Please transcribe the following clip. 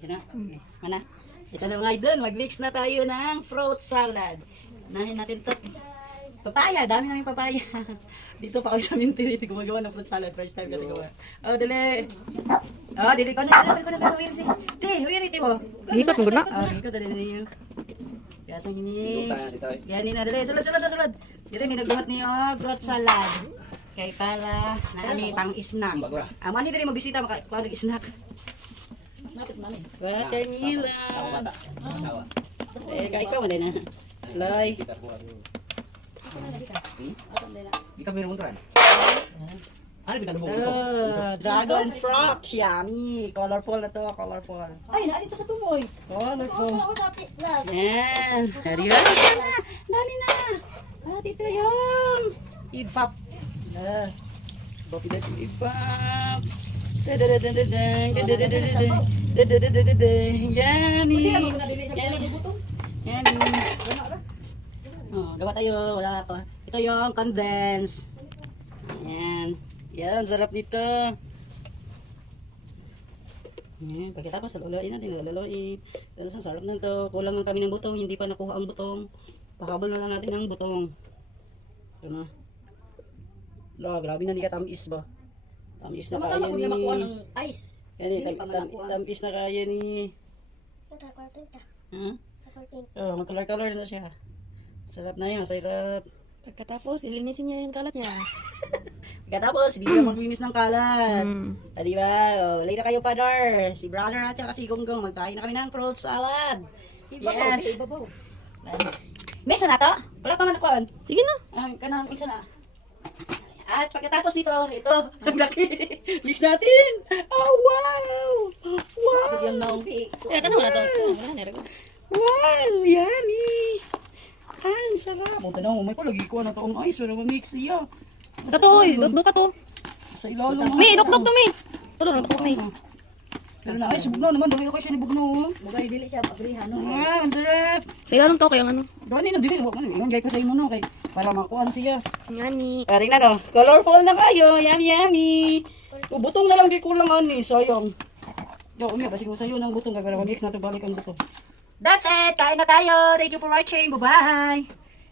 Yan na. Mana? Ito na mga idol, mag-mix na tayo ng fruit salad. Unahin natin ito. Papaya, dami namin papaya. Dito pa ako sa minti, gumagawa ng fruit salad. First time kasi gawa. Oh, dali. Oh, dili ko na. Huwiri mo. Likot mo na. Oh, dili ko, dali. Gatong mix. Yan na, dali. Sulod. Dili, minagdumat niyo, fruit salad. Kay para, naani, pang snack. Amo ni dili mo bisita, makakuha ng snack. Watermelon. Kaya ikaw mo din na. Loy. Ikaw may namunturan? Ano ba mo? Dragon fruit. Yummy. Colorful na to. Colorful. Ay, na dito sa tumoy. Colorful. Ako sa plus. Yan. Hariwa. Dali na. Dito yung ipap. Bapi na ipap. Yani. Oh, gawa tayo. Wala pa. Ito yung condense. Ayan. Yan, sarap nito. Ayan, pagkatapos, luluin natin. Tapos, ang sarap na ito. Kulang lang kami ng butong. Hindi pa nakuha ang butong. Pakabal na lang natin ang butong. Ito na. Grabe na, hindi ka tamis ba? Tamis na kaya ni... Ice. Yan, tamis na kaya ni... Oh, mag-color-color na siya. Sarap na yun, masarap. Pagkatapos, ilinisin niya yung kalat niya. Pagkatapos, hindi ka maglinis ng kalat. Diba? Oh, later kayo, father. Si brother at saka si Gonggong. Magkain na kami ng fruit salad. Yes. Ibabaw. Mesa na to? Wala pa man ako. Sige na. Kanang isa na. At pagkatapos nito, ito, ang laki. Mix natin. Oh, wow! Wow! Yung naungki. Kaya ka na wala to. Wala na rin. Wow! Yummy! Ang sarap. Punta na, may palagi ko na toong ice. Wala ma-mix niya. Katoy, dok ka to. Sa ilalim. Mi, dok to mi. Tulo na po mi. Pero na ice, bugnaw naman. Dali kayo siya ni bugnaw. Mugay dili siya paglihan no. Ah, ang sarap. Sa ilalong to kay ano? Dali na, dili. Iwan gay ko sa imo no. Kay, para makuha na siya. Ngani. Ring na to. Colorful na kayo. Yummy, yummy. Butong na lang di kulangan ni. Sayang. Yo, umiya. Basig mo sa'yo ng butong. Kaya ma-mix na ito balik ang butong. That's it. Kain na tayo. Thank you for watching. Bye-bye.